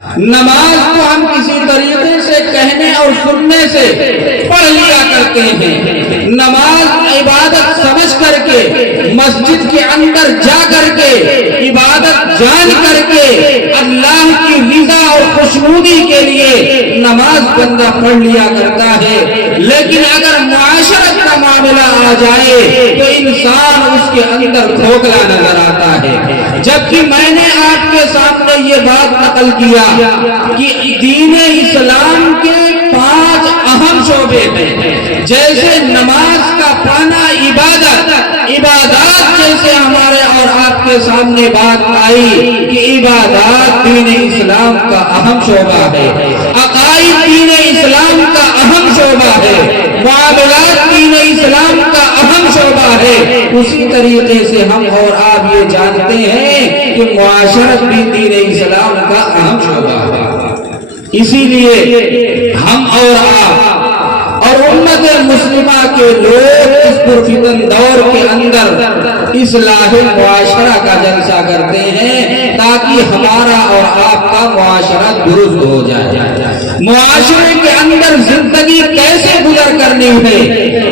نماز کو ہم کسی طریقے سے کہنے اور سننے سے پڑھ لیا کرتے ہیں، نماز عبادت سمجھ کر کے مسجد کے اندر جا کر کے عبادت جان کر کے اللہ کی رضا اور خوشنودی کے لیے نماز بندہ پڑھ لیا کرتا ہے۔ لیکن اگر معاشرت کا معاملہ آ جائے تو انسان اس کے اندر کھوکھلا نظر آتا ہے۔ جبکہ میں نے آپ کے سامنے یہ بات نقل کیا کہ دین اسلام کے 5 اہم شعبے ہیں، جیسے نماز کا پڑھنا عبادات جیسے ہمارے اور آپ کے سامنے بات آئی کہ عبادات دین اسلام کا اہم شعبہ ہے، عقائد دین اسلام کا اہم شعبہ ہے، معاملات دین اسلام کا اہم شعبہ ہے۔ اسی طریقے سے ہم اور آپ یہ جانتے ہیں کہ معاشرت بھی دین اسلام کا اہم شعبہ ہے۔ اسی لیے ہم اور آپ اور امت مسلمہ کے لوگ اس پرفتن دور کے اندر اصلاح معاشرہ کا جلسہ کرتے ہیں تاکہ ہمارا اور آپ کا معاشرہ درست ہو جائے۔ معاشرے کے اندر زندگی کیسے گزر کرنی ہے،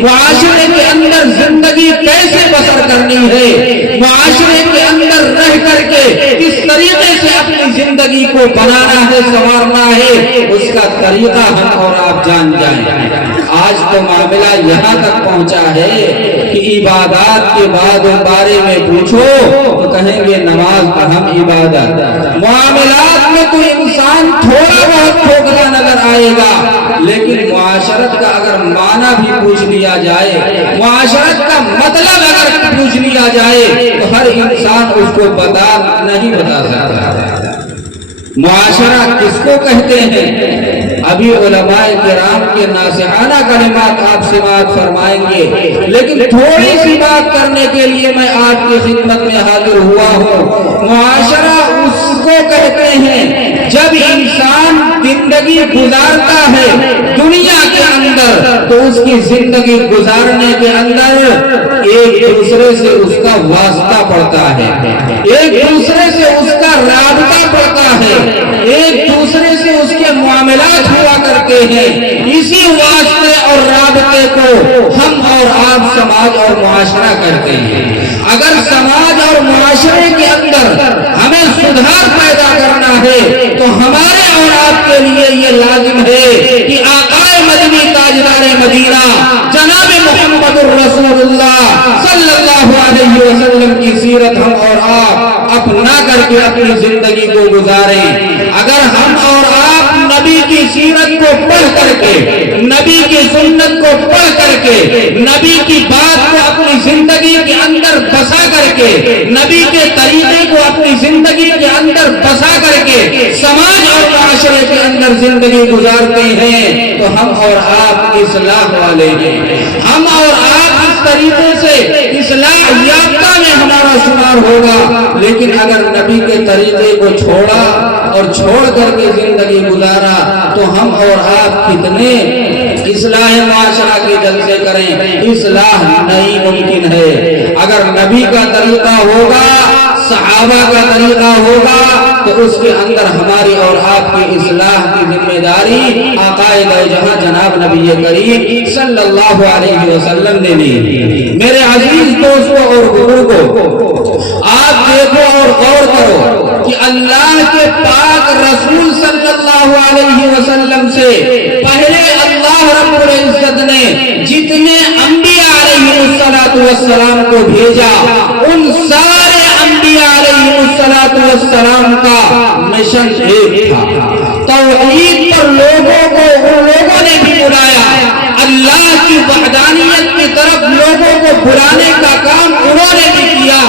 معاشرے کے اندر زندگی کیسے بسر کرنی ہے، معاشرے کے اندر رہ کر کے کس طریقے سے اپنی زندگی کو بنانا ہے، سنوارنا ہے، اس کا طریقہ ہم اور آپ جان جائیں۔ آج تو معاملہ یہاں تک پہنچا ہے کہ عبادات کے بعد بارے میں پوچھو تو کہیں گے نماز اہم عبادت۔ معاملات میں تو انسان تھوڑا بہت کھوکھلا نظر آئے گا، لیکن معاشرت کا اگر معنی بھی پوچھ لیا جائے، معاشرت کا مطلب اگر پوچھ لیا جائے تو ہر انسان اس کو نہیں بتا سکتا۔ معاشرہ کس کو کہتے ہیں؟ ابھی علماء کرام کے ناصحانہ کلمات آپ سے بات فرمائیں گے، لیکن تھوڑی سی بات کرنے کے لیے میں آپ کی خدمت میں حاضر ہوا ہوں۔ معاشرہ اس کو کہتے ہیں جب انسان زندگی گزارتا ہے دنیا کے اندر تو اس کی زندگی گزارنے کے اندر ایک دوسرے سے اس کا واسطہ پڑتا ہے، ایک دوسرے سے اس کا رابطہ پڑتا ہے، ایک دوسرے سے اس کے معاملات ہوا کرتے ہیں۔ اسی واسطے اور رابطے کو ہم اور آپ سماج اور معاشرہ کرتے ہیں۔ اگر سماج اور معاشرے کے اندر ہمیں سدھار پیدا کرنا ہے تو ہمارے اور آپ کے لیے یہ لازم ہے کہ آقائے مدنی تاجدار مدینہ جناب محمد الرسول اللہ صلی اللہ علیہ وسلم کی سیرت ہم اور آپ اپنا کر کے اپنی زندگی کو گزاریں۔ اگر ہم اور آپ نبی کی سیرت کو پڑھ کر کے، نبی کی سنت کو پڑھ کر کے، نبی کی بات کو اپنی زندگی کے اندر بسا کر کے، نبی کے طریقے کو اپنی زندگی کے اندر بسا کر کے سماج اور معاشرے کے اندر زندگی گزارتے ہیں تو ہم اور آپ اصلاح والے ہیں۔ ہم اور آپ اس طریقے سے اصلاح یافتہ میں ہمارا شمار ہوگا۔ لیکن اگر نبی کے طریقے کو چھوڑا اور چھوڑ کر کے زندگی گزارا تو ہم اور آپ کتنے اصلاح معاشرہ کے جلسے کریں، اصلاح نہیں ممکن ہے۔ اگر نبی کا طریقہ ہوگا، صحابہ کا طریقہ ہوگا تو اس کے اندر ہماری اور آپ کی اصلاح کی ذمہ داری عقائد جہاں جناب نبی کریم صلی اللہ علیہ وسلم نے لی۔ میرے عزیز دوستوں اور بزرگوں، آپ دیکھو اور غور کرو کہ اللہ کے پاک رسول صلی اللہ علیہ وسلم سے پہلے اللہ رب العزت نے جتنے انبیاء علیہ السلام کو بھیجا، ان سارے انبیاء علیہ السلام کا مشن ایک تھا، توحید پر لوگوں کو ان لوگوں نے بھی بلایا، اللہ کی وحدانیت کی طرف لوگوں کو بلانے کا کام انہوں نے بھی کیا،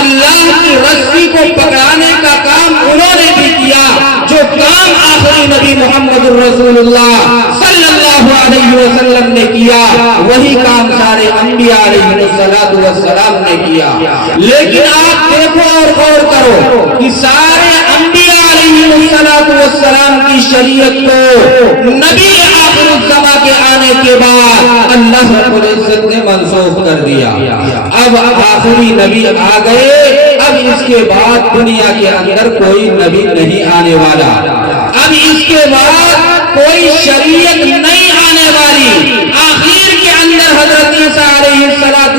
اللہ کی رسی کو پکڑانے کا کام انہوں نے بھی کیا۔ جو کام آخری نبی محمد الرسول اللہ صلی اللہ علیہ وسلم نے کیا وہی کام سارے انبیاء علیہ السلام نے کیا۔ لیکن آپ دیکھو اور غور کرو کہ سارے انبیاء علیہ السلام کی شریعت کو نبی آخر الزماں کے آنے کے بعد اللہ رب العزت نے منسوخ کر دیا۔ اب آخری نبی آ گئے، اب اس کے بعد دنیا کے اندر کوئی نبی نہیں آنے والا۔ اب اس کے بعد کوئی شریعت نہیں آنے والی. آخر کے اندر حضرت عیسیٰ علیہ السلام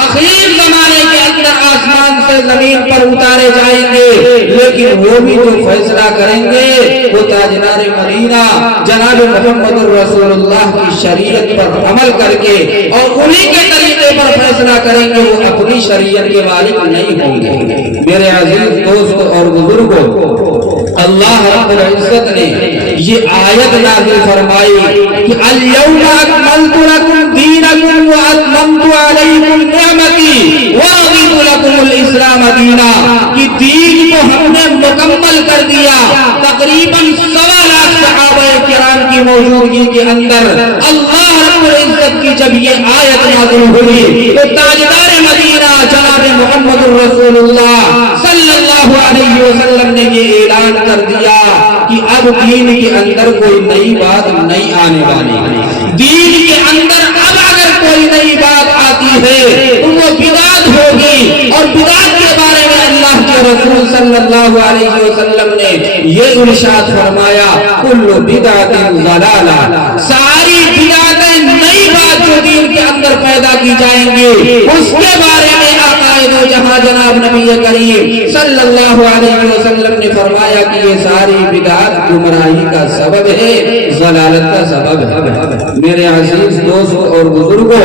آخر زمانے کے اندر آسمان سے زمین پر اتارے جائیں گے، لیکن وہ بھی جو فیصلہ کریں گے وہ تاجدار مدینہ جناب محمد رسول اللہ کی شریعت پر عمل کر کے اور انہی کے طریقے پر فیصلہ کریں گے، وہ اپنی شریعت کے مالک نہیں ہوں گے. میرے عزیز دوست اور بزرگوں، اللہ رب العزت نے یہ آیت نازل فرمائی کہ الیوم اکملت لکم دینکم واتممت علیکم نعمتی ورضیت لکم الاسلام دینا، کہ دین کو ہم نے مکمل کر دیا. تقریباً 1.25 لاکھ صحابہ کرام کی موجودگی کے اندر اللہ رب العزت کی جب یہ آیت نازل ہوئی تو تاجدار مدینہ جناب محمد رسول اللہ صلی اللہ علیہ وسلم نے یہ اعلان کر دیا کہ اب دین کے اندر کوئی نئی بات نہیں آنے والی. دین کے اندر اب اگر کوئی نئی بات آتی ہے تو وہ بدعت ہوگی، اور بدعت کے بارے میں اللہ کے رسول صلی اللہ علیہ وسلم نے یہ ارشاد فرمایا کل بدعت ضلالہ، ساری بدعتیں نئی بات جو دین کے اندر پیدا کی جائیں گی اس کے بارے میں عقائد و جہاں جناب نبی کریم صلی اللہ علیہ وسلم نے فرمایا کہ یہ ساری بدعت گمراہی کا سبب ہے، ضلالت کا سبب ہے. میرے عزیز دوست اور بزرگوں،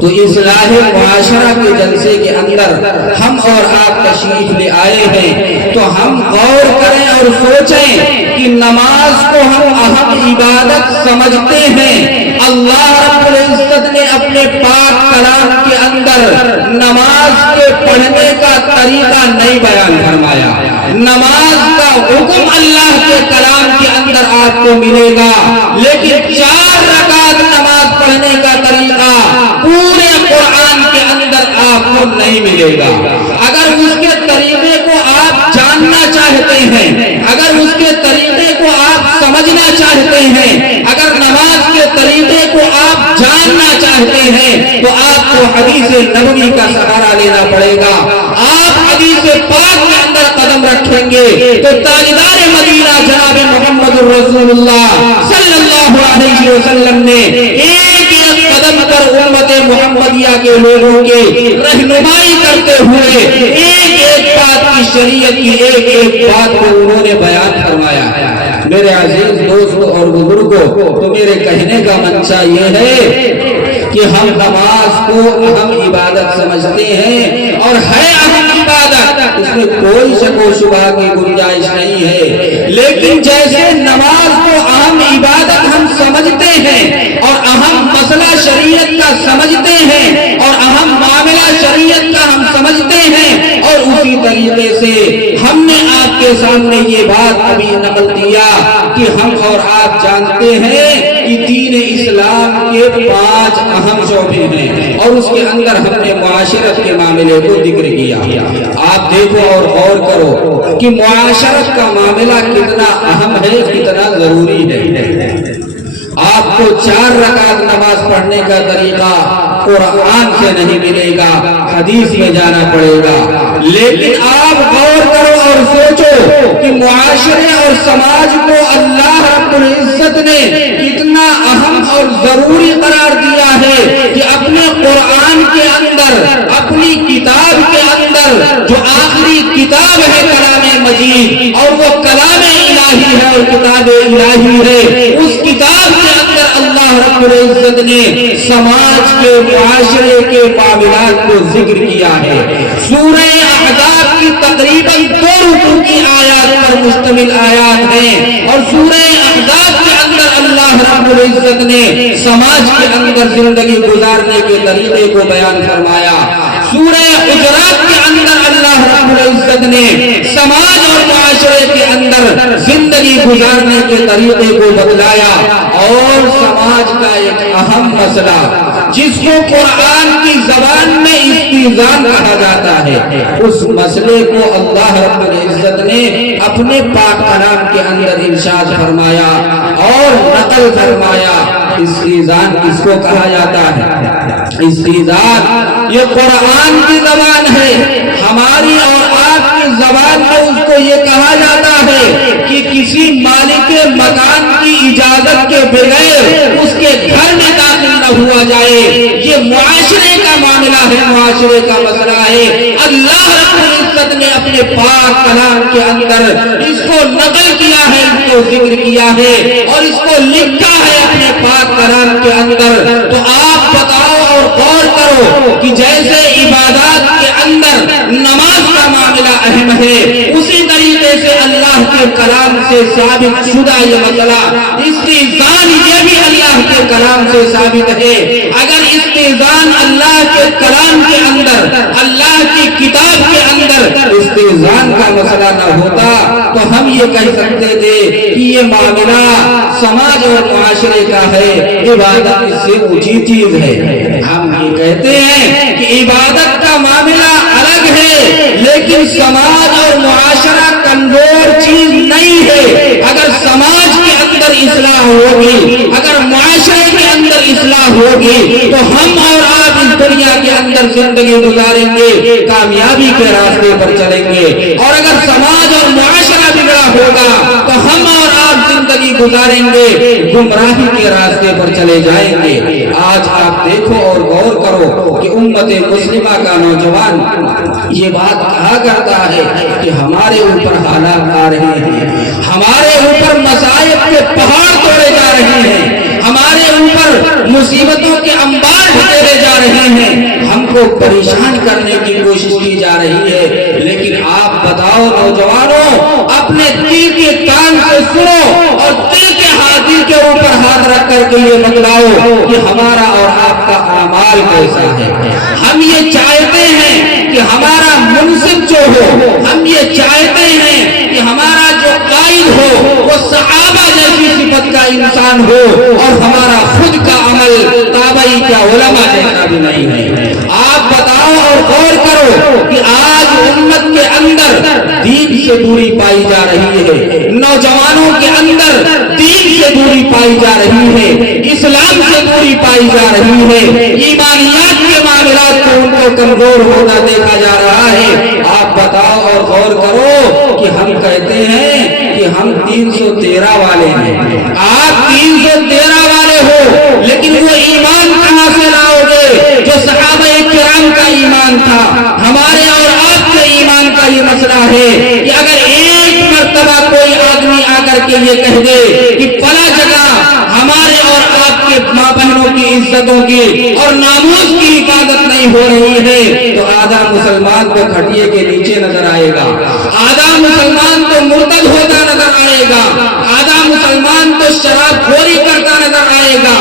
تو اصلاح معاشرہ کے جلسے کے اندر ہم اور آپ تشریف لے آئے ہیں تو ہم غور کریں اور سوچیں کہ نماز کو ہم اہم عبادت سمجھتے ہیں. اللہ رب العزت نے اپنے پاک کلام کے اندر نماز کے پڑھنے کا طریقہ نہیں بیان فرمایا. نماز کا حکم اللہ کے کلام کے اندر آپ کو ملے گا، لیکن 4 رکعت نماز پڑھنے کا طریقہ پورے قرآن کے اندر آپ کو نہیں ملے گا. اگر اس کے طریقے کو آپ جاننا چاہتے ہیں، اگر اس کے طریقے کو آپ سمجھنا چاہتے ہیں، اگر نماز کے طریقے کو آپ جاننا چاہتے ہیں تو آپ کو حدیث نبوی کا سہارا لینا پڑے گا. آپ حدیث پاک کے اندر قدم رکھیں گے تو تاجدار مدینہ جناب محمد رسول اللہ صلی اللہ علیہ وسلم نے ایک ایک قدم پر امت محمدیہ کے لوگوں کے رہنمائی کرتے ہوئے ایک ایک بات کی شریعت کی ایک ایک بات کو انہوں نے بیان فرمایا. میرے عزیز دوست اور بزرگوں، تو میرے کہنے کا منشا یہ ہے کہ ہم نماز کو اہم عبادت سمجھتے ہیں اور ہے اہم عبادت، اس میں کوئی شک و شبہ کی گنجائش نہیں ہے. لیکن جیسے نماز کو اہم عبادت ہم سمجھتے ہیں اور اہم مسئلہ شریعت کا سمجھتے ہیں اور اہم معاملہ شریعت کا ہم سمجھتے ہیں، اور اسی طریقے سے ہم نے آپ کے سامنے یہ بات ابھی نقل کیا کہ ہم اور آپ جانتے ہیں کہ دین اسلام کے 5 اہم شعبے ہیں اور اس کے اندر ہم نے معاشرت کے معاملے کو ذکر کیا. آپ دیکھو اور غور کرو کہ معاشرت کا معاملہ کتنا اہم ہے، کتنا ضروری ہے. آپ کو 4 رکعت نماز پڑھنے کا طریقہ قرآن سے نہیں ملے گا، حدیث میں جانا پڑے گا. لیکن آپ غور کرو اور سوچو کہ معاشرے اور سماج کو اللہ رب العزت نے کتنا اہم اور ضروری قرار دیا ہے کہ اپنے قرآن کے اندر، اپنی کتاب کے اندر جو آخری کتاب ہے کلام مجید، اور وہ کلام الہی ہے اور کتاب الہی ہے، اس کتاب کے اندر اللہ رب العزت نے سماج کے معاشرے کے معاملات کو ذکر کیا ہے. سورہ احزاب کی تقریباً 2 رکوع کی آیات پر مشتمل آیات ہیں، اور سورہ احزاب کے اندر اللہ رب العزت نے سماج کے اندر زندگی گزارنے کے طریقے کو بیان فرمایا. سورہ حجرات کے اندر اللہ رب العزت نے سماج اور معاشرے کے اندر زندگی گزارنے کے طریقے کو بتلایا. اور سماج کا ایک اہم مسئلہ جس کو قرآن کی زبان میں استیزان کہا جاتا ہے، اس مسئلے کو اللہ رب العزت نے اپنے پاک کلام کے اندر ارشاد فرمایا اور نقل فرمایا. استیزان کس کو کہا جاتا ہے؟ استیزان یہ قرآن کی زبان ہے، ہماری اور آپ کی زبان میں اس کو یہ کہا جاتا ہے کہ کسی بغیر اس کے گھر میں داخل نہ ہوا جائے. یہ معاشرے کا معاملہ ہے, معاشرے کا مسئلہ ہے. اللہ رب العزت نے اپنے پاک کلام کے اندر اس کو نقل کیا ہے, اس کو ذکر کیا ہے اور اس کو لکھا ہے اپنے پاک کلام کے اندر. تو آپ بتاؤ اور غور کرو کہ جیسے عبادات کے اندر نماز کا معاملہ اہم ہے, اسی طریقے سے اللہ کے کلام سے ثابت شدہ یہ مسئلہ استئذان یہ بھی اللہ کے کلام سے ثابت ہے. اگر استئذان اللہ کے کلام کے اندر, اللہ کی کتاب کے اندر استئذان کا مسئلہ نہ ہوتا تو ہم یہ کہہ سکتے تھے کہ یہ معاملہ سماج اور معاشرے کا ہے, عبادت اس سے اونچی چیز ہے. ہم یہ کہتے ہیں کہ عبادت کا معاملہ الگ ہے لیکن سماج اور معاشرہ کمزور چیز نہیں ہے. اگر سماج کے اندر اصلاح ہوگی, اگر معاشرے کے اندر اصلاح ہوگی تو ہم اور آپ اس دنیا کے اندر زندگی گزاریں گے, کامیابی کے راستے پر چلیں گے. اور اگر سماج اور معاشرہ بگڑا ہوگا تو ہم اور آپ زندگی گزاریں گے, گمراہی کے راستے پر چلے جائیں گے. آج آپ دیکھو اور غور کرو کہ امت مسلمہ کا نوجوان یہ بات کہا کرتا ہے کہ ہمارے اوپر حالات آ رہے ہیں, ہمارے اوپر مصائب کے پہاڑ توڑے جا رہے ہیں, ہمارے اوپر مصیبتوں کے انبار ڈھکیلے جا رہے ہیں, ہم کو پریشان کرنے کی کوشش کی جا رہی ہے. لیکن آپ بتاؤ نوجوانوں, اپنے دل کے کان سے سنو اور دل کے دل کے اوپر ہاتھ رکھ کر کے یہ بتلاؤ کہ ہمارا اور آپ کا اعمال کیسا ہے. ہم یہ چاہتے ہیں کہ ہمارا منصف جو ہو, ہم یہ چاہتے ہیں کہ ہمارا جو قائد ہو وہ صحابہ جیسی صفت کا انسان ہو اور ہمارا خود کا عمل تابعی کا علماء جیسا بھی نہیں ہے. آپ بتاؤ اور غور کرو کہ آج امت کے اندر دین سے دوری پائی جا رہی ہے, نوجوانوں کے اندر دین سے دوری پائی جا رہی ہے, اسلام سے دوری پائی جا رہی ہے, ایمانیات کے معاملات کو ان کو کمزور ہونا دیکھا جا رہا ہے. آپ بتاؤ اور غور کرو کہ ہم کہتے ہیں کہ ہم 313 والے ہیں, آپ 313 والے ہو لیکن وہ ایمان کہاں سے لاؤ گے جو صحابہ کرام کا ایمان تھا. ہمارے اور آپ کے ایمان کا یہ مسئلہ ہے کہ اگر ایک مرتبہ کوئی آدمی آ کر کے یہ کہہ دے کہ فلاں جگہ ہمارے اور آپ کے ماں بہنوں کی عزتوں کی اور ناموس کی حفاظت نہیں ہو رہی ہے تو آدھا مسلمان کو کھٹیے کے نیچے نظر آئے گا, آدھا مسلمان تو مرتد ہوتا نظر آئے گا, آدھا مسلمان تو شراب خوری کرتا نظر آئے گا,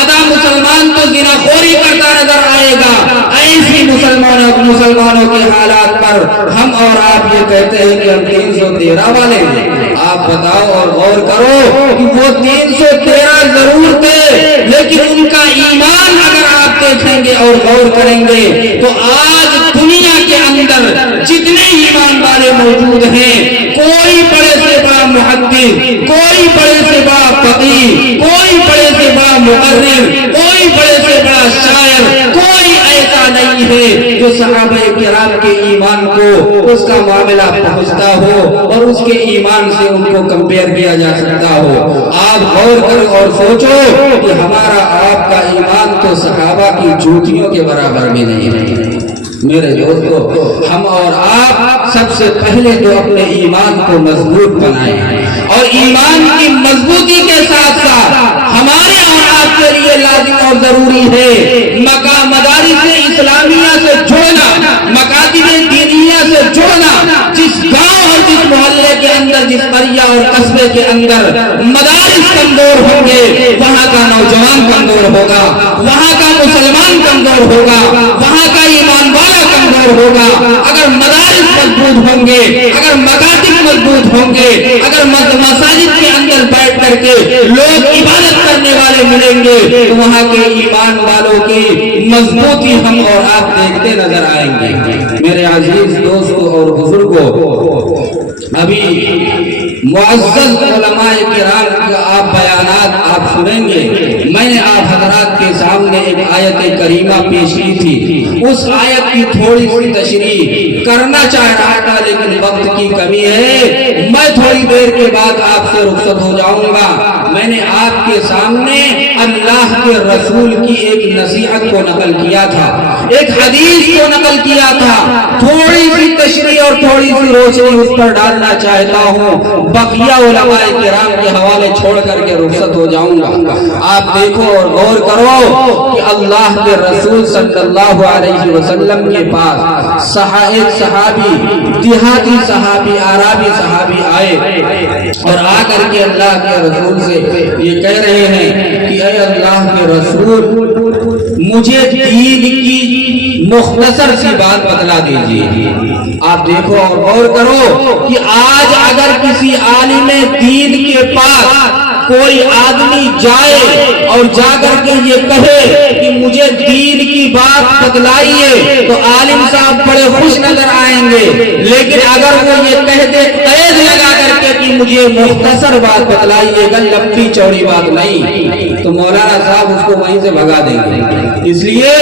آدھا مسلمان تو زنا خوری کرتا نظر آئے گا. ایسی مسلمانوں کے حالات پر ہم اور آپ یہ کہتے ہیں کہ ہم 313 والے ہیں. آپ بتاؤ اور غور کرو کہ وہ 313 ضرور تھے لیکن ان کا ایمان اگر آپ دیکھیں گے اور غور کریں گے تو آج دنیا کے اندر جتنے ایمان والے موجود ہیں, کوئی بڑے سے بڑا محدث, کوئی بڑے سے بڑا فقیہ, کوئی بڑے سے بڑا مقرر, کوئی بڑے سے بڑا شاعر, کوئی ایسا نہیں ہے جو صحابہ کرام کے ایمان کو اس کا معاملہ پہنچتا ہو اور اس کے ایمان سے ان کو کمپیئر کیا جا سکتا ہو. آپ غور کرو اور سوچو کہ ہمارا آپ کا ایمان تو صحابہ کی جوتیوں کے برابر بھی نہیں ہے. میرے دوستو, ہم اور آپ سب سے پہلے تو اپنے ایمان کو مضبوط بنائیں اور ایمان کی مضبوطی کے ساتھ ساتھ ہمارے اور آپ کے لیے لازم اور ضروری ہے مدارس اسلامیہ سے جوڑنا, مکاتب دینیہ سے جوڑنا. جس گاؤں اور جس محلے کے اندر, جس قریہ اور قصبے کے اندر مدارس کمزور ہوں گے وہاں کا نوجوان کمزور ہوگا, وہاں کا مسلمان کمزور ہوگا, وہاں کا ایمان والا کمزور ہوگا. اگر مدارس مضبوط ہوں گے, اگر مکاتب مضبوط ہوں گے, اگر مساجد کے اندر بیٹھ کر کے لوگ عبادت کرنے والے ملیں گے تو وہاں کے ایمان والوں کی مضبوطی ہم اور آپ دیکھتے نظر آئیں گے. میرے عزیز دوستوں اور بزرگوں, ابھی معزز علماء کرام کا آپ بیانات آپ سنیں گے. میں نے آپ حضرات کے سامنے ایک آیت کریمہ پیش کی تھی, اس آیت کی تھوڑی سی تشریح کرنا چاہ رہا تھا لیکن وقت کی کمی ہے. میں تھوڑی دیر کے بعد آپ سے رخصت ہو جاؤں گا. میں نے آپ کے سامنے اللہ کے رسول کی ایک نصیحت کو نقل کیا تھا، ایک حدیث کو نقل کیا تھا، تھوڑی سی تشریح اور تھوڑی سی روشنی اس پر ڈالنا چاہتا ہوں، بقیہ علماء کرام کے حوالے چھوڑ کر کے رخصت ہو جاؤں گا۔ آپ دیکھو اور غور کرو کہ اللہ کے رسول صلی اللہ علیہ وسلم کے پاس ایک صحابی، دیہاتی صحابی، عربی صحابی آئے اور آ کر کے اللہ کے رسول سے یہ کہہ رہے ہیں کہ اے اللہ کے رسول، مجھے دین کی مختصر سی بات بتلا دیجیے۔ آپ دیکھو اور غور کرو کہ آج اگر کسی عالم دین کے پاس کوئی آدمی جائے اور جا کر کے یہ کہے کہ مجھے دین کی بات بتلائیے تو عالم صاحب بڑے خوش نظر آئیں گے، لیکن اگر وہ یہ کہہ دے قید لگا کر کے کہ مجھے مختصر بات بتلائیے گا، لمبی چوڑی بات نہیں، تو مولانا صاحب اس کو وہیں سے بھگا دیں گے۔ اس لیے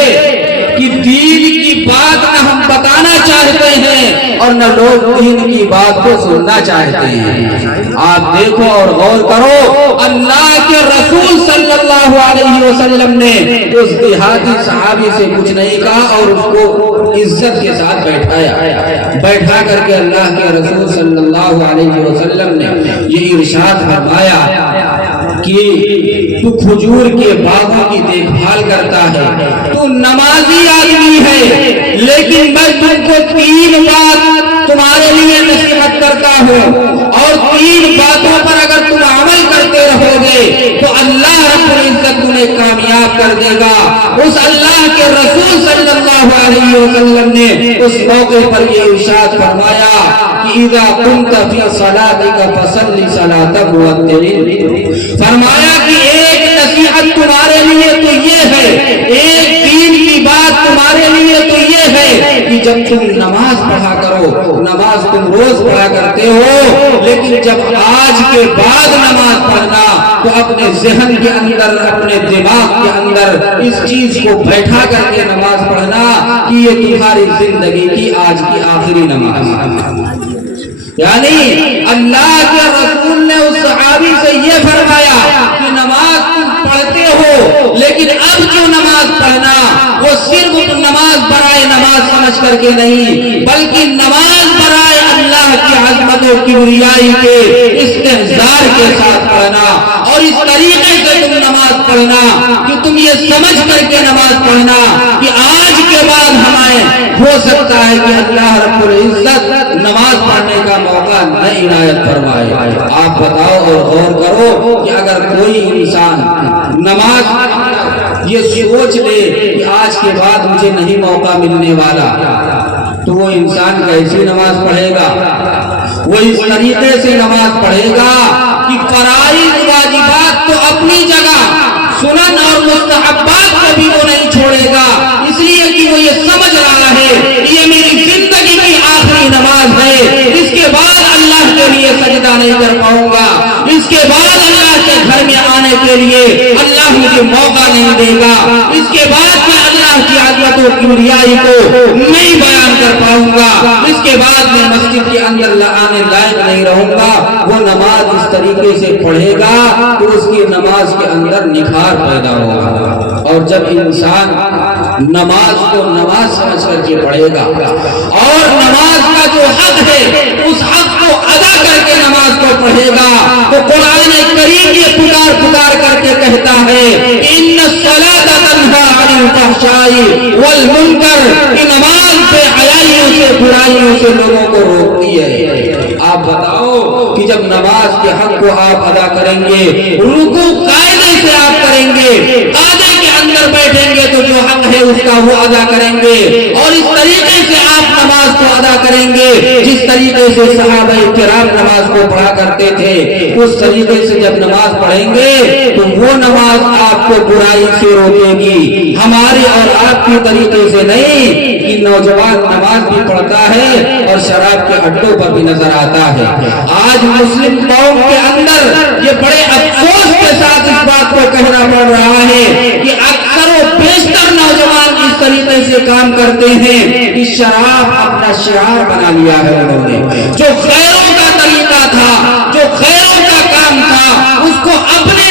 کہ دین کی بات نہ ہم بتانا چاہتے ہیں اور نہ لوگ دین کی بات کو سننا چاہتے ہیں۔ آپ دیکھو اور غور کرو، اللہ کے رسول صلی اللہ علیہ وسلم نے اس دیہاتی صحابی سے کچھ نہیں کہا اور اس کو عزت کے ساتھ بیٹھا کر کے اللہ کے رسول صلی اللہ علیہ وسلم نے یہ ارشاد فرمایا کہ تو کھجور کے باغوں کی دیکھ بھال کرتا ہے، تو نمازی آدمی ہے، لیکن میں تم کو 3 بات تمہارے لیے نصیحت کرتا ہوں، اور 3 باتوں پر اگر تم عمل کرتے رہو گے تو اللہ رب العزت تمہیں کامیاب کر دے گا۔ اس اللہ کے رسول صلی اللہ علیہ وسلم نے اس موقع پر یہ ارشاد فرمایا کہ اذا كنت في صلاتك فصل صلاتك واتقِ، فرمایا کہ ایک نصیحت تمہارے لیے تو یہ ہے، ایک دین کی بات تمہارے لیے تو یہ ہے کہ جب تم نماز پڑھا کرو، نماز تم روز پڑھا کرتے ہو، لیکن جب آج کے بعد نماز پڑھنا تو اپنے ذہن کے اندر، اپنے دماغ کے اندر اس چیز کو بیٹھا کر کے نماز پڑھنا کہ یہ تمہاری زندگی کی آج کی آخری نماز ہے۔ یعنی اللہ کے رسول نے اس صحابی سے یہ فرمایا کہ نماز تم پڑھتے ہو، لیکن اب جو نماز پڑھنا وہ صرف نماز برائے نماز سمجھ کر کے نہیں، بلکہ نماز برائے اللہ کی عظمت و کبریائی کے استحضار کے ساتھ پڑھنا، اور اس طریقے سے تم نماز پڑھنا کہ تم یہ سمجھ کر کے نماز پڑھنا کہ آج کے بعد ہمیں ہو سکتا ہے کہ اللہ رب العزت نماز پڑھنے کا موقع نہ عنایت فرمائے۔ آپ بتاؤ اور غور کرو کہ اگر کوئی انسان نماز یہ سوچ لے کہ آج کے بعد مجھے نہیں موقع ملنے والا، تو وہ انسان کیسی نماز پڑھے گا؟ وہ اس طریقے سے نماز پڑھے گا کہ فرائض واجبات تو اپنی جگہ، سنن اور مستحبات کو بھی وہ نہیں چھوڑے گا، اس لیے کہ وہ یہ سمجھ رہا ہے کہ یہ میری زندگی کی آخری نماز ہے، اس کے بعد اللہ کے لیے سجدہ نہیں کر پاؤں گا، اس کے بعد اللہ کے گھر میں آنے کے لیے اللہ مجھے موقع نہیں دے گا، اس کے بعد میں اللہ کی عظمت و کبریائی کو نہیں بیان کر پاؤں گا، اس کے بعد میں مسجد کے اندر آنے لائق نہیں رہوں گا۔ وہ نماز اس طریقے سے پڑھے گا کہ اس کی نماز کے اندر نکھار پیدا ہوگا۔ اور جب انسان نماز کو نماز سمجھ کر کے پڑھے گا اور نماز کا جو حق ہے اس حق کو ادا کر کے نماز کو پڑھے گا، تو قرآن کریم یہ پکار کر کے کہتا ہے ان الصلاۃ تنہی عن الفحشاء والمنکر، کہ نماز بے حیائیوں سے، برائیوں سے لوگوں کو روکتی ہے۔ آپ بتاؤ کہ جب نماز کے حق کو آپ ادا کریں گے، رکوع قاعدے سے آپ کریں گے، قاعدے کے اندر بیٹھیں گے تو جو حق ہے اس کا وہ ادا کریں گے، اور اس طریقے سے آپ نماز کو ادا کریں گے جس طریقے سے صحابہ کرام نماز کو پڑھا کرتے تھے، اس طریقے سے جب نماز پڑھیں گے تو وہ نماز آپ کو برائی سے روکے گی، ہماری اور آپ کی طریقے سے نہیں کہ نوجوان نماز بھی پڑھتا ہے اور شراب کے اڈوں پر بھی نظر آتا ہے۔ آج مسلم قوم کے اندر یہ بڑے افسوس کے ساتھ اس بات کو کہنا پڑ رہا ہے کہ اکثر و بیشتر نوجوان اس طریقے سے کام کرتے ہیں کہ شراب اپنا شعار بنا لیا ہے انہوں نے، جو خیروں کا طریقہ تھا، جو خیروں کا کام تھا، اس کو اپنے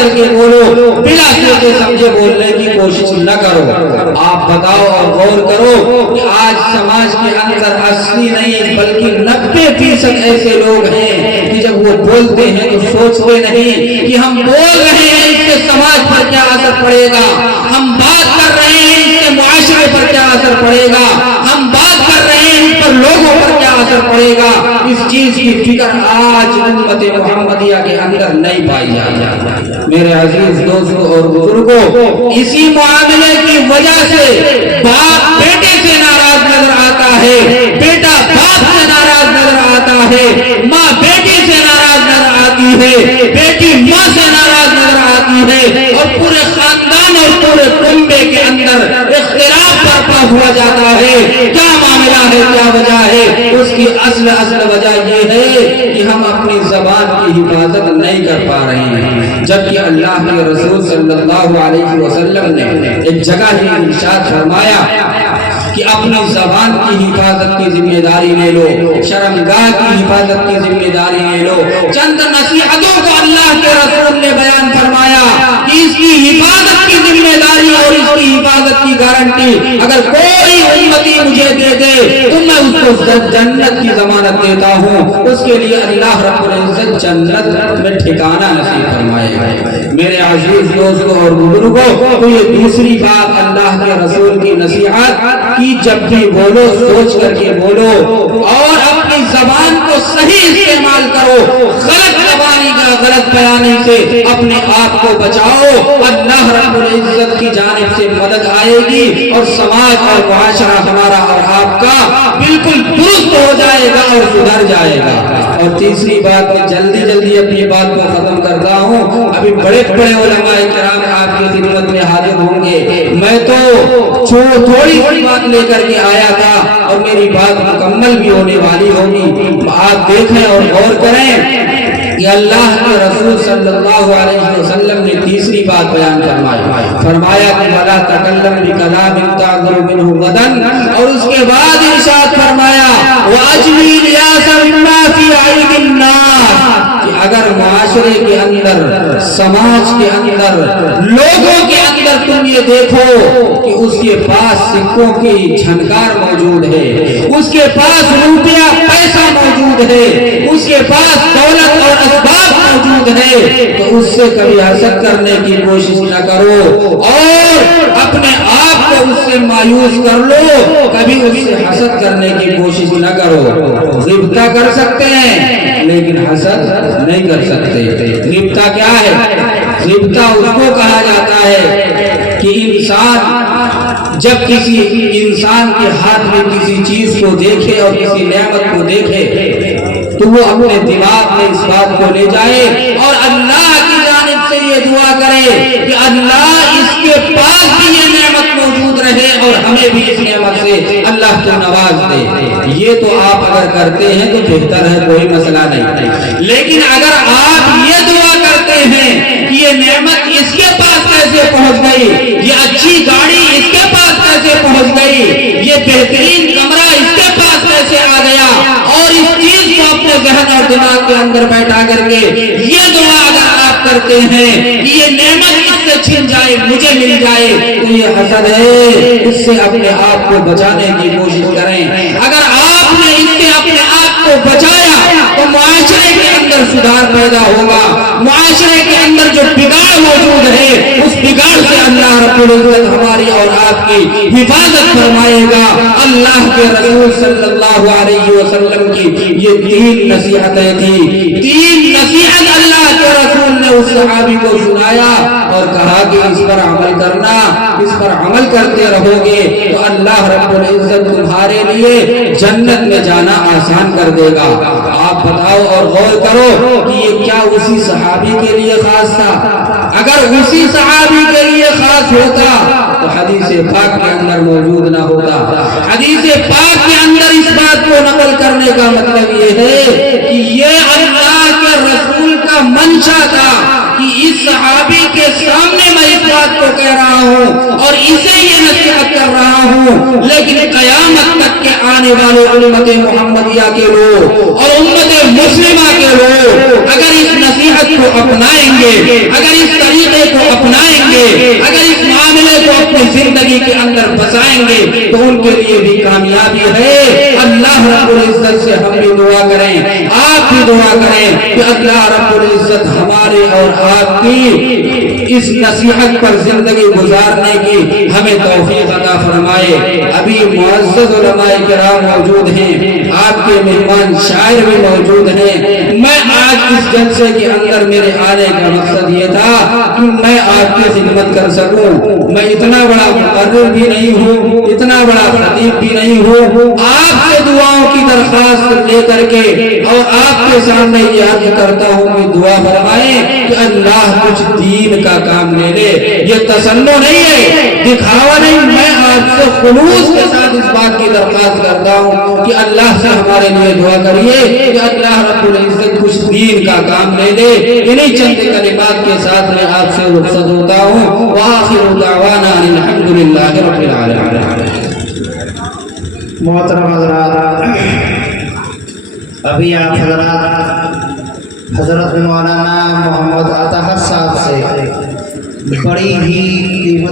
کر کے بولو، بلا سوچے سمجھے بولنے کی کوشش نہ کرو۔ آپ بتاؤ اور غور کرو کہ آج سماج کے اندر 80 نہیں بلکہ 90% ایسے لوگ ہیں کہ جب وہ بولتے ہیں تو سوچتے نہیں کہ ہم بول رہے ہیں اس سے سماج پر کیا اثر پڑے گا، ہم بات کر رہے ہیں اس سے معاشرے پر کیا اثر پڑے گا، ہم بات کر رہے ہیں اس پر لوگوں پر کیا اثر پڑے گا۔ اس چیز کی فکر آج امت محمدیہ کے اندر نہیں پائی جاتی۔ میرے عزیز دوستوں اور بزرگوں، اسی معاملے کی وجہ سے باپ بیٹے سے ناراض نظر آتا ہے، بیٹا باپ سے ناراض نظر آتا ہے، ماں بیٹی سے ناراض نظر آتی ہے، بیٹی ماں سے ناراض نظر آتی ہے، اور پورے خاندان اور پورے کنبے کے اندر اختلاف برپا ہوا جاتا ہے۔ کیا معاملہ ہے، کیا وجہ ہے؟ اس کی اصل وجہ یہ ہے کہ ہم اپنی زبان کی حفاظت نہیں کر پا رہے ہیں، جبکہ اللہ کے رسول صلی اللہ علیہ وسلم نے ایک جگہ ہی ارشاد فرمایا کہ اپنی زبان کی حفاظت کی ذمہ داری لے لو، شرمگاہ کی حفاظت کی ذمہ داری لے لو۔ چند نصیحتوں کو اللہ کے رسول نے بیان فرمایا کہ اس کی حفاظت کی ذمہ داری اور اس کی حفاظت کی گارنٹی اگر کوئی امتی مجھے دے دے تو میں اس کو جنت کی ضمانت دیتا ہوں، اس کے لیے اللہ رب العزت جنت میں ٹھکانہ نصیب فرمائے۔ میرے عزیز دوستوں اور بزرگوں، تو یہ دوسری بات اللہ کے رسول کی نصیحت کی، جب بھی بولو سوچ کر کے بولو اور اپنی زبان کو صحیح استعمال کرو، غلط زبانی کا غلط بیانی سے اپنے آپ کو بچاؤ، اللہ رب العزت کی جانب سے مدد آئے گی اور سماج اور معاشرہ ہمارا اور آپ کا بالکل درست ہو جائے گا اور سدھر جائے گا۔ اور تیسری بات، میں جلدی اپنی بات کو ختم کرتا ہوں، ابھی بڑے علماء کرام آپ کی خدمت میں حاضر ہوں گے، میں تو تھوڑی سی بات لے کر کے آیا تھا اور میری بات مکمل بھی ہونے والی ہوگی۔ آپ دیکھیں اور غور کریں کہ اللہ کے رسول صلی اللہ علیہ وسلم نے تیسری بات بیان فرمایا کہ وَلَا تَكَلَّمْ بِكَلَامٍ تَعْذُرُ مِنْهُ غَدًا، اور اس کے بعد ارشاد فرمایا وَأَجْمِلْ الْيَاسَ مِمَّا فِي عَيْنِ النَّاسِ، کہ اگر معاشرے کے اندر، سماج کے اندر، لوگوں کے اندر تم یہ دیکھو کہ اس کے پاس سکوں کی جھنکار موجود ہے، اس کے پاس روپیہ پیسہ موجود ہے، اس کے پاس دولت اور اسباب موجود ہے، تو اس سے کبھی حسد کرنے کی کوشش نہ کرو اور اپنے آپ کو اس سے مایوس کر لو، کبھی اس سے حسد کرنے کی کوشش نہ کرو۔ غیبت کر سکتے ہیں لیکن حسد نہیں کر سکتے۔ غیبت کیا ہے؟ غیبت اس کو کہا جاتا ہے کہ انسان جب کسی انسان کے ہاتھ میں کسی چیز کو دیکھے اور کسی نعمت کو دیکھے تو وہ اپنے دماغ میں اس بات کو لے جائے اور اللہ کی جانب سے یہ دعا کرے کہ اللہ اس کے پاس بھی یہ نعمت موجود رہے اور ہمیں بھی اس نعمت سے اللہ کو نواز دے۔ یہ تو آپ اگر کرتے ہیں تو بہتر ہے، کوئی مسئلہ نہیں، لیکن اگر آپ یہ دعا کرتے ہیں کہ یہ نعمت اس کے پاس کیسے پہنچ گئی، یہ اچھی گاڑی اس کے پاس کیسے پہنچ گئی، یہ بہترین کمرہ اس کے پاس کیسے آ گیا، اور اس چیز کو اپنے ذہن اور دماغ کے اندر بیٹھا کر کے یہ دعا اگر آپ کرتے ہیں کہ یہ نعمت اس سے چھن جائے مجھے مل جائے، تو یہ حسد ہے، اس سے اپنے آپ کو بچانے کی کوشش کریں۔ اگر آپ نے اس سے اپنے آپ کو بچایا تو معاشرے کے اندر سدھار پیدا ہوگا، معاشرے کے اندر جو بگاڑ موجود ہے اس بگاڑ سے اللہ رب العزت ہماری اور آپ کی حفاظت فرمائے گا۔ اللہ کے رسول صلی اللہ علیہ وسلم کی یہ 3 نصیحتیں تھی، 3 نصیحت اللہ کے رسول نے اس صحابی کو سنایا اور کہا کہ اس پر عمل کرنا، اس پر عمل کرتے رہو گے تو اللہ رب العزت تمہارے لیے جنت میں جانا آسان کر دے گا۔ آپ بتاؤ اور غور کرو کہ یہ کیا اسی صحابی کے لیے خاص تھا؟ اگر اسی صحابی کے لیے خاص ہوتا تو حدیث پاک کے اندر موجود نہ ہوتا۔ حدیث پاک کے اندر اس بات کو نقل کرنے کا مطلب یہ ہے کہ یہ اللہ کے رسول کا منشا تھا کہ اس صحابی کے سامنے میں اس بات کو کر کہہ رہا ہوں اور اسے یہ نصیحت کر رہا ہوں، لیکن قیامت تک کے آنے والے امت محمدیہ کے لوگ اور امت مسلمہ کے لوگ اگر اس نصیحت کو اپنائیں گے، اگر اس طریقے کو اپنائیں گے، اگر اس معاملے کو اپنی زندگی کے اندر بسائیں گے تو ان کے لیے بھی کامیابی ہے۔ اللہ رب العزت سے ہم بھی دعا کریں، آپ بھی دعا کریں کہ اللہ رب العزت ہمارے اور آپ کی اس نصیحت پر زندگی گزارنے کی ہمیں توفیق عطا فرمائے۔ ابھی معزز علماء کرام موجود ہیں، آپ کے مہمان شاعر بھی موجود ہیں۔ میں آج اس جلسے کے اندر میرے آنے کا مقصد یہ تھا کہ میں آپ کی خدمت کر سکوں۔ میں اتنا بڑا مقرر بھی نہیں ہوں، اتنا بڑا خطیب بھی نہیں ہوں، آپ سے دعاؤں کی درخواست لے کر کے اور آپ کے سامنے یہ عرض کرتا ہوں کہ دعا فرمائیں کہ اللہ کچھ دین کا کام لے لے۔ یہ تسنع نہیں ہے، دکھاوا نہیں، میں آپ سے خلوص کے ساتھ اس بات کی درخواست کرتا ہوں کہ اللہ سے ہمارے لیے دعا کریے کہ اللہ رب العزت کچھ دین کا کام لے لے۔ انہی چند کلمات کے ساتھ میں آپ سے رخصت ہوتا ہوں۔ وآخر دعوانا الحمدللہ رب العالمین۔ محترم حضرات، ابھی آپ حضرت مولانا محمد اطہر صاحب سے بڑی ہی قیمت